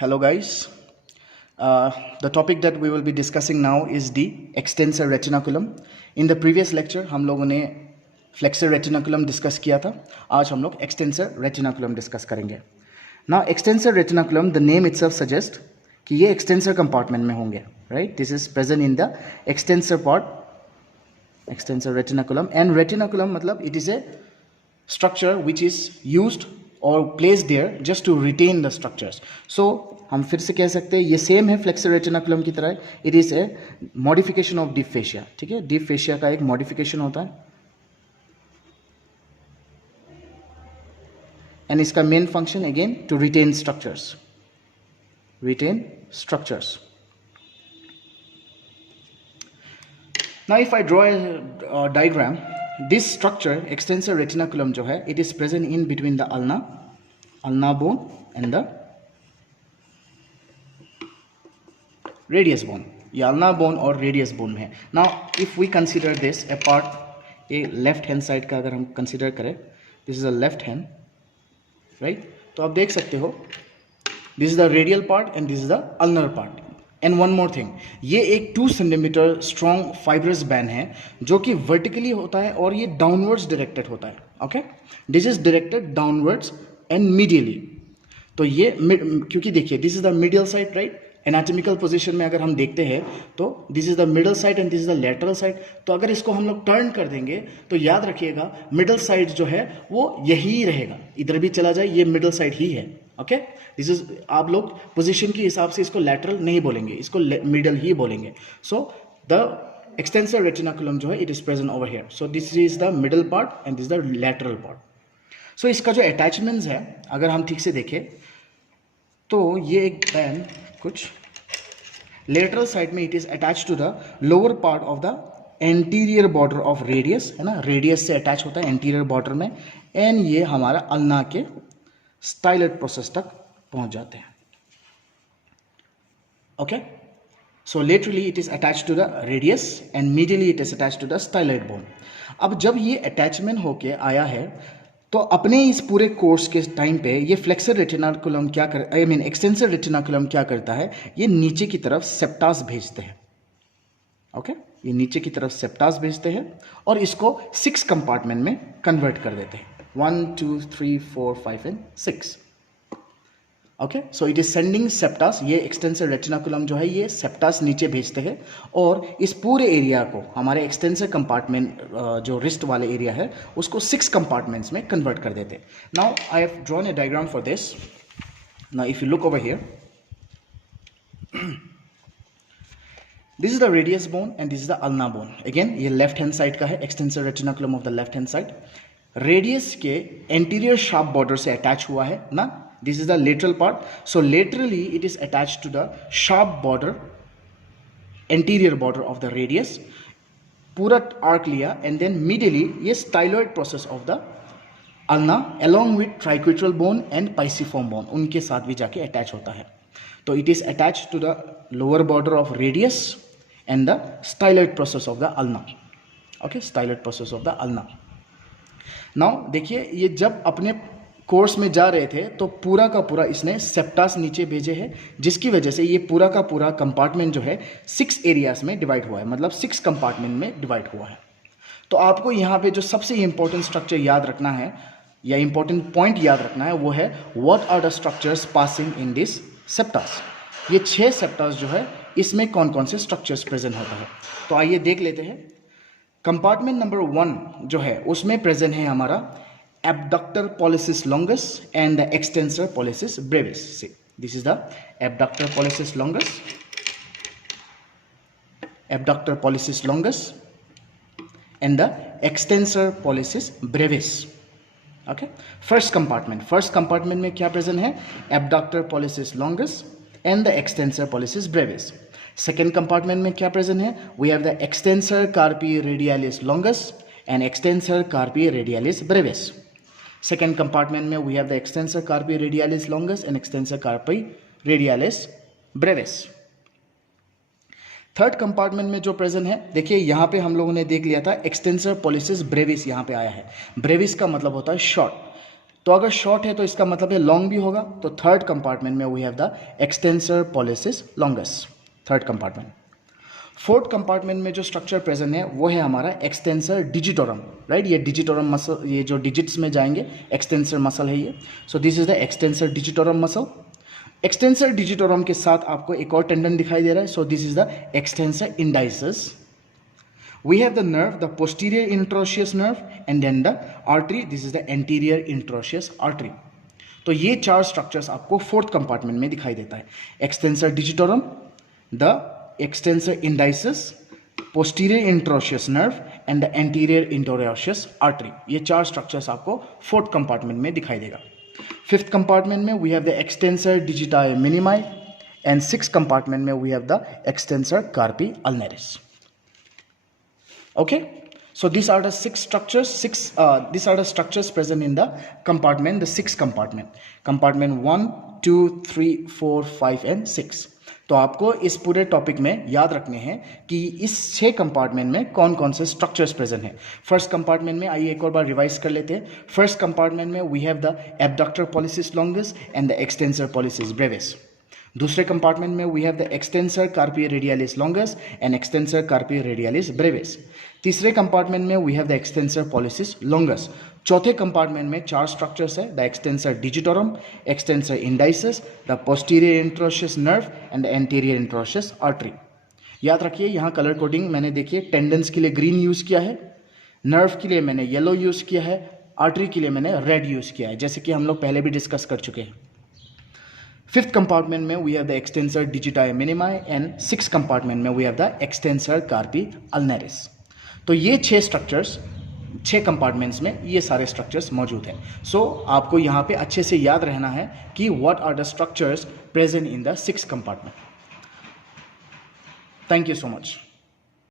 Hello guys, the topic that we will be discussing now is the extensor retinaculum. In the previous lecture हम लोगों ने flexor retinaculum discuss किया था. आज हम लोग extensor retinaculum discuss करेंगे. Now extensor retinaculum, the name itself suggests कि ये extensor compartment में होंगे, right? This is present in the extensor part, extensor retinaculum, and retinaculum मतलब it is a structure which is used or placed there just to retain the structures. So हम फिर से कह सकते हैं ये सेम है फ्लेक्सर रेटिनाकुलम की तरह. It is a modification of deep fascia. ठीक है, डीप फेशिया का एक मॉडिफिकेशन होता है एंड इसका main function again to retain structures. Now if I draw a diagram, this structure extensor retinaculum जो है it is present in between the ulna bone and the radius bone. ये ulna bone और radius bone में है. Now if we consider this a part, ये left hand side का अगर हम कंसिडर करें, this is a left hand, right? तो आप देख सकते हो this is the radial part and this is the ulnar part. And one more thing, ये एक 2 सेंटीमीटर स्ट्रॉन्ग फाइब्रस बैंड है जो कि वर्टिकली होता है और ये डाउनवर्ड्स डायरेक्टेड होता है. Okay, this is directed downwards and medially. तो ये क्योंकि देखिए this is the medial side, right? Anatomical position में अगर हम देखते हैं तो this is the middle side and this is the lateral side. तो अगर इसको हम लोग टर्न कर देंगे तो याद रखिएगा मिडल साइड जो है वो यही रहेगा. इधर भी चला जाए ये मिडल साइड ही है. ओके, दिस इज, आप लोग पोजीशन के हिसाब से इसको लैटरल नहीं बोलेंगे, इसको मिडल ही बोलेंगे. सो द एक्सटेंसर रेटिनाकुलम जो है it is present over here. So this is the middle part and this is the lateral part. So इसका जो अटैचमेंट्स है अगर हम ठीक से देखें तो ये एक बैंड कुछ लेटरल साइड में it is attach to the lower part of the anterior border of radius, है ना? रेडियस से अटैच होता है एंटीरियर बॉर्डर में, एंड ये हमारा अल्ना के स्टाइलेट प्रोसेस तक पहुंच जाते हैं. Okay, so laterally it is attach to the radius and medially it is attach to the styloid bone. अब जब ये अटैचमेंट होके आया है तो अपने इस पूरे कोर्स के टाइम पे ये फ्लेक्सर रेटिनाकुलम क्या कर, आई मीन एक्सटेंसर रेटिनाकुलम क्या करता है, ये नीचे की तरफ सेप्टास भेजते हैं. ओके, ये नीचे की तरफ सेप्टास भेजते हैं और इसको 6 कंपार्टमेंट में कन्वर्ट कर देते हैं. 1 2 3 4 5 and 6. Okay, so it is sending septas. ये एक्सटेंसर रेटिनाकुलम जो है ये सेप्टास नीचे भेजते हैं और इस पूरे एरिया को हमारे एक्सटेंसर कंपार्टमेंट जो रिस्ट वाले एरिया है उसको 6 कंपार्टमेंट्स में कन्वर्ट कर देते हैं. Now I have drawn A diagram for this. Now if you look over here, this is the radius bone and this is the ulna bone. Again ये left hand side का है, extensor retinaculum of the left hand side. Radius के anterior sharp border से attach हुआ है ना. This is the lateral part. So laterally it is attached to the sharp border, anterior border of the radius. पूरा arc लिया and then medially ये styloid process of the ulna along with triquetral bone and pisiform bone उनके साथ भी जाके attach होता है. तो it is attached to the lower border of radius and the styloid process of the ulna. Okay, styloid process of the ulna. Now देखिए ये जब अपने कोर्स में जा रहे थे तो पूरा का पूरा इसने सेप्टास नीचे भेजे हैं जिसकी वजह से ये पूरा का पूरा कंपार्टमेंट जो है 6 एरियाज में डिवाइड हुआ है, मतलब 6 कंपार्टमेंट में डिवाइड हुआ है. तो आपको यहाँ पे जो सबसे इंपॉर्टेंट स्ट्रक्चर याद रखना है या इंपॉर्टेंट पॉइंट याद रखना है वो है what are the structures passing in this septas. ये 6 सेप्टास जो है इसमें कौन कौन से स्ट्रक्चर्स प्रेजेंट होता है. तो आइए देख लेते हैं. कंपार्टमेंट नंबर 1 जो है उसमें प्रेजेंट है हमारा abductor pollicis longus and the extensor pollicis brevis. See, this is the abductor pollicis longus, and the extensor pollicis brevis. Okay, first compartment में क्या present है? abductor pollicis longus and the extensor pollicis brevis. Second compartment में क्या present है? we have the extensor carpi radialis longus and extensor carpi radialis brevis. Second compartment में we have the extensor carpi radialis longus and extensor carpi radialis brevis. Third compartment में जो present है, देखिए यहाँ पे हम लोगों ने देख लिया था एक्सटेंसर पॉलिसिस ब्रेविस यहाँ पे आया है. ब्रेविस का मतलब होता है शॉर्ट. तो अगर शॉर्ट है तो इसका मतलब है लॉन्ग भी होगा, तो थर्ड कंपार्टमेंट में we have the extensor pollicis longus, third compartment. Fourth compartment में जो स्ट्रक्चर प्रेजेंट है वो है हमारा एक्सटेंसर डिजिटोरम, राइट। ये डिजिटोरम मसल, ये जो डिजिट्स में जाएंगे एक्सटेंसर मसल है ये। So this is the extensor digitorum muscle. Extensor digitorum के साथ आपको एक और टेंडन दिखाई दे रहा है। सो this is the extensor indices. We have the nerve, the posterior interosseous nerve, and then the artery. This is the anterior interosseous artery. तो ये चार स्ट्रक्चर्स आपको फोर्थ कंपार्टमेंट में दिखाई देता है। Extensor digitorum, the extensor indicis, posterior interosseous nerve and the anterior interosseous artery. ये चार स्ट्रक्चर्स आपको फोर्थ कंपार्टमेंट में दिखाई देगा। फिफ्थ कंपार्टमेंट में we have the extensor digiti minimi and six compartment में we have the extensor carpi ulnaris. Okay, so these are the six structures. These are the structures present in the compartment, the six compartment. Compartment 1, 2, 3, 4, 5 and 6. तो आपको इस पूरे topic में याद रखने हैं कि इस 6 कंपार्टमेंट में कौन कौन से स्ट्रक्चर्स प्रेजेंट हैं। फर्स्ट कंपार्टमेंट में आइए एक और बार रिवाइज कर लेते हैं। फर्स्ट कंपार्टमेंट में we have the abductor pollicis longus and the extensor pollicis brevis. दूसरे कंपार्टमेंट में we have the extensor carpi radialis longus and extensor carpi radialis brevis. तीसरे कंपार्टमेंट में we have the extensor pollicis longus. चौथे compartment में 4 structures है, the extensor digitorum, extensor indicis, the posterior interosseous nerve and the anterior interosseous artery. याद रखिए यहाँ colour coding मैंने देखिए टेंडेंस के लिए ग्रीन यूज़ किया है, नर्व के लिए मैंने येलो यूज़ किया है, आर्टरी के लिए मैंने रेड यूज़ किया है, जैसे कि हम लोग पहले भी डिस्कस कर चुके हैं। फिफ्थ कंपार्टमेंट में we have the extensor digiti minimi and six compartment में we have the extensor carpi ulnaris. तो ये 6 स्ट्रक्चर्स, 6 कंपार्टमेंट्स में ये सारे स्ट्रक्चर्स मौजूद हैं। सो आपको यहाँ पे अच्छे से याद रहना है कि what are the structures present in the 6 compartment. Thank you so much.